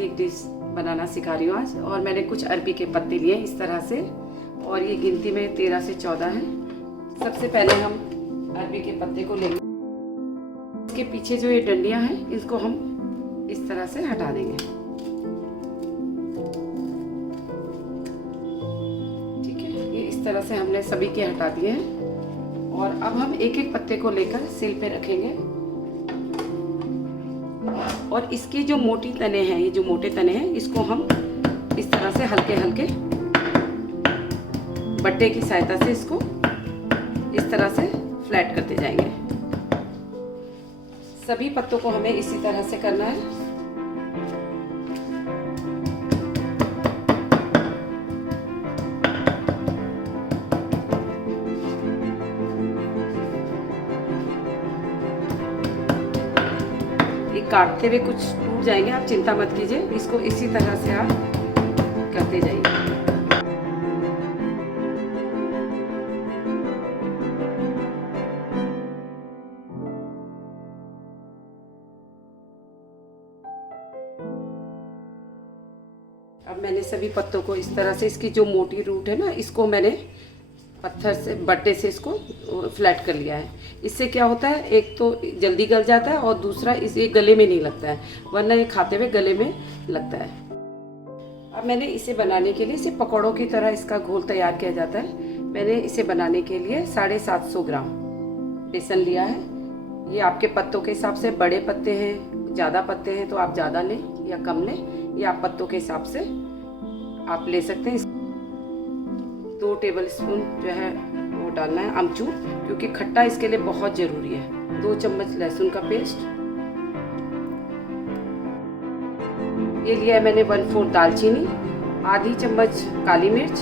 की एक डिश बनाना सिखा रही हूँ आज। और मैंने कुछ अरबी के पत्ते लिए इस तरह से, और ये गिनती में 13 से 14 है। सबसे पहले हम अरबी के पत्ते को लेंगे। इसके पीछे जो ये डंडियाँ हैं इसको हम इस तरह से हटा देंगे। ठीक है, ये इस तरह से हमने सभी के हटा दिए हैं। और अब हम एक एक पत्ते को लेकर सिल पे रखेंगे। और इसकी जो मोटी तने हैं, ये जो मोटे तने हैं, इसको हम इस तरह से हल्के हल्के बट्टे की सहायता से इसको इस तरह से फ्लैट करते जाएंगे। सभी पत्तों को हमें इसी तरह से करना है। ये काटते हुए कुछ टूट जाएंगे, आप चिंता मत कीजिए। इसको इसी तरह से आप करते जाइए। अब मैंने सभी पत्तों को इस तरह से, इसकी जो मोटी रूट है ना, इसको मैंने पत्थर से, बट्टे से इसको फ्लैट कर लिया है। इससे क्या होता है, एक तो जल्दी गल जाता है और दूसरा इसे गले में नहीं लगता है, वरना ये खाते हुए गले में लगता है। अब मैंने इसे बनाने के लिए, इसे पकौड़ों की तरह इसका घोल तैयार किया जाता है। मैंने इसे बनाने के लिए 750 ग्राम बेसन लिया है। ये आपके पत्तों के हिसाब से, बड़े पत्ते हैं, ज़्यादा पत्ते हैं तो आप ज़्यादा लें या कम लें, या आप पत्तों के हिसाब से आप ले सकते हैं। 2 टेबल स्पून जो है वो डालना है अमचूर, क्योंकि खट्टा इसके लिए बहुत ज़रूरी है। 2 चम्मच लहसुन का पेस्ट, ये लिया है मैंने 1/4 दालचीनी, आधी चम्मच काली मिर्च,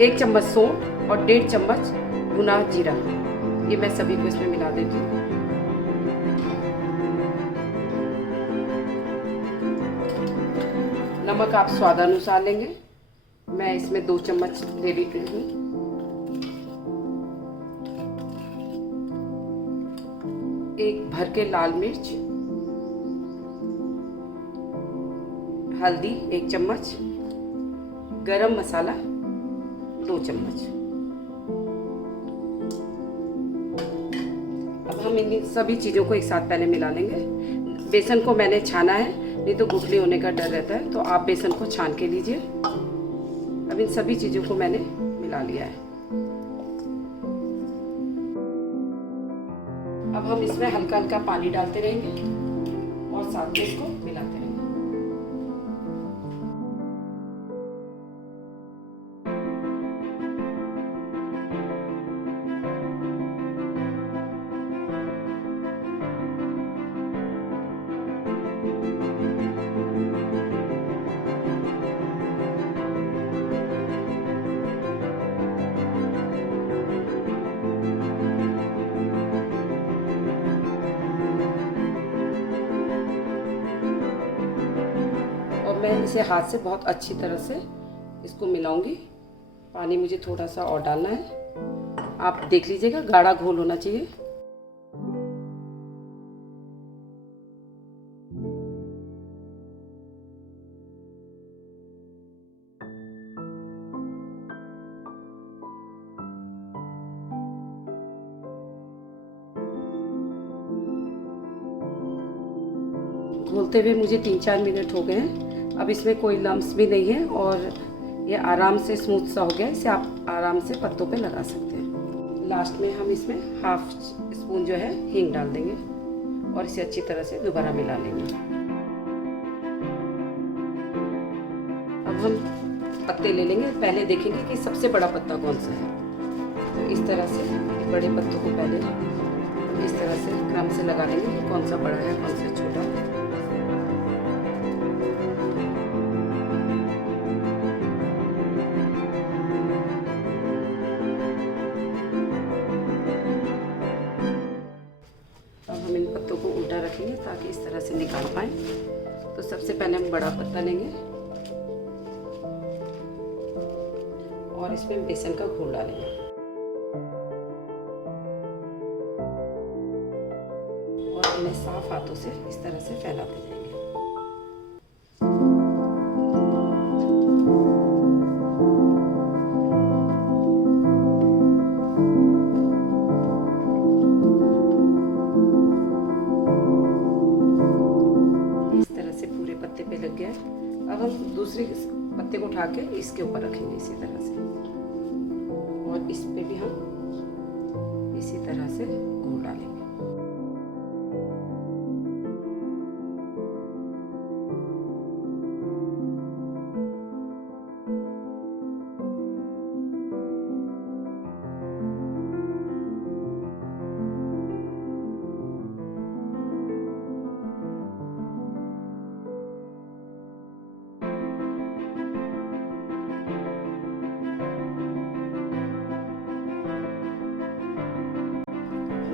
1 चम्मच सौंठ और 1.5 चम्मच भुना जीरा। ये मैं सभी को इसमें मिला देती हूँ। नमक आप स्वादानुसार लेंगे। मैं इसमें 2 चम्मच ले ली हूँ। एक भर के लाल मिर्च, हल्दी 1 चम्मच, गरम मसाला 2 चम्मच। अब हम इन सभी चीज़ों को एक साथ पहले मिला लेंगे। बेसन को मैंने छाना है, नहीं तो गुठली होने का डर रहता है, तो आप बेसन को छान के लीजिए। अब इन सभी चीज़ों को मैंने मिला लिया है। अब हम इसमें हल्का हल्का पानी डालते रहेंगे और साथ में इसको मिलाते रहेंगे। मैं इसे हाथ से बहुत अच्छी तरह से इसको मिलाऊंगी। पानी मुझे थोड़ा सा और डालना है, आप देख लीजिएगा, गाढ़ा घोल होना चाहिए। घोलते हुए मुझे 3-4 मिनट हो गए हैं। अब इसमें कोई लम्स भी नहीं है और ये आराम से स्मूथ सा हो गया। इसे आप आराम से पत्तों पे लगा सकते हैं। लास्ट में हम इसमें 1/2 स्पून जो है हींग डाल देंगे और इसे अच्छी तरह से दोबारा मिला लेंगे। अब हम पत्ते ले लेंगे। पहले देखेंगे कि सबसे बड़ा पत्ता कौन सा है। तो इस तरह से बड़े पत्तों को पहले इस तरह से क्रम से लगा लेंगे कि कौन सा बड़ा है कौन सा छोटा है। हम इन पत्तों को उल्टा रखेंगे ताकि इस तरह से निकाल पाए। तो सबसे पहले हम बड़ा पत्ता लेंगे और इसमें बेसन का घोल डालेंगे और इन्हें साफ हाथों से इस तरह से फैलाते जाएंगे। दूसरे पत्ते को उठा के इसके ऊपर रखेंगे इसी तरह से, और इस पे भी हम इसी तरह से घोल डालेंगे।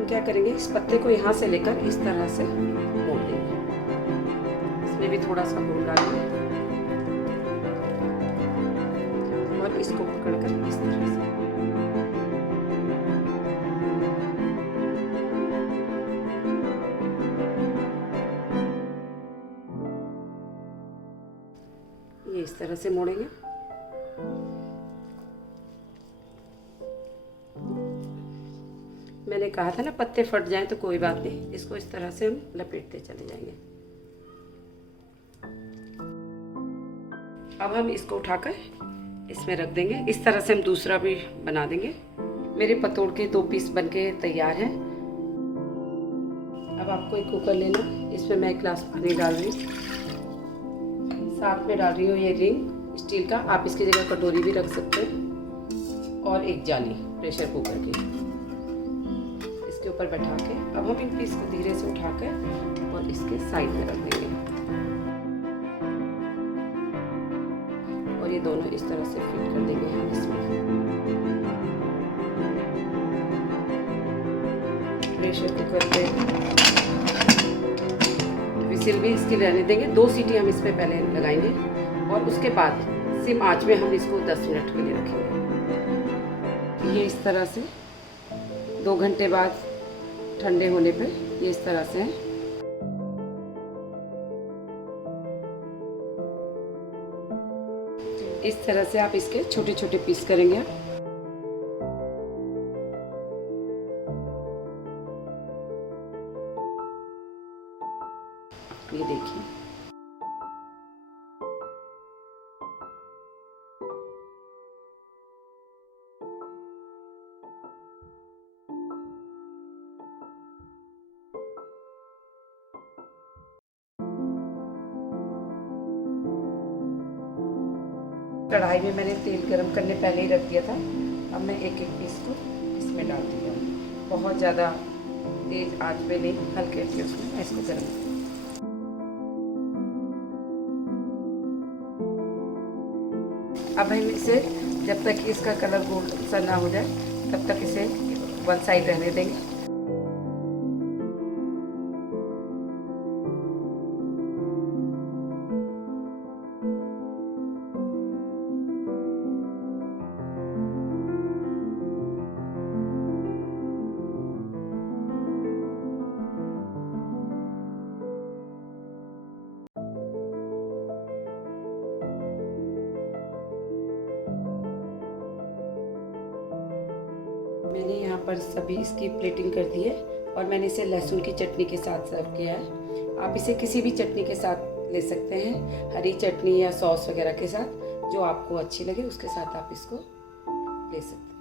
क्या करेंगे, इस पत्ते को यहाँ से लेकर इस तरह से मोड़ देंगे, इसमें भी थोड़ा सा घोल डालेंगे और इसको पकड़कर इस तरह से ये इस तरह से मोड़ेंगे। मैंने कहा था ना पत्ते फट जाएं तो कोई बात नहीं, इसको इस तरह से हम लपेटते चले जाएंगे। अब हम इसको उठाकर इसमें रख देंगे। इस तरह से हम दूसरा भी बना देंगे। मेरे पतोड़ के 2 पीस बनके तैयार हैं। अब आपको एक कुकर लेना, इसमें मैं 1 गिलास पानी डाल रही हूँ, साथ में डाल रही हूँ ये रिंग स्टील का, आप इसकी जगह कटोरी भी रख सकते हैं, और एक जाली प्रेशर कुकर की इसके ऊपर बैठा के अब हम इन पीस को धीरे से उठाकर और इसके साइड में रख देंगे, और ये दोनों इस तरह से फिट कर देंगे हम इसमें। प्रेशर कुकर पे विसिल भी इसकी रहने देंगे, 2 सीटी हम इसमें पहले लगाएंगे, और उसके बाद सिम आंच में हम इसको 10 मिनट के लिए रखेंगे। ये इस तरह से 2 घंटे बाद ठंडे होने पे ये इस तरह से है। इस तरह से आप इसके छोटे छोटे पीस करेंगे। ये देखिए, कढ़ाई में मैंने तेल गरम करने पहले ही रख दिया था। अब मैं एक एक पीस को इसमें डाल दी हूँ, बहुत ज़्यादा तेज आंच पे नहीं, हल्के हल्के उसमें मैं इसको गरम। अब हम इसे जब तक इसका कलर गोल्डन सा ना हो जाए तब तक इसे 1 साइड रहने देंगे। मैंने यहाँ पर सभी इसकी प्लेटिंग कर दी है, और मैंने इसे लहसुन की चटनी के साथ सर्व किया है। आप इसे किसी भी चटनी के साथ ले सकते हैं, हरी चटनी या सॉस वगैरह के साथ, जो आपको अच्छी लगे उसके साथ आप इसको ले सकते हैं।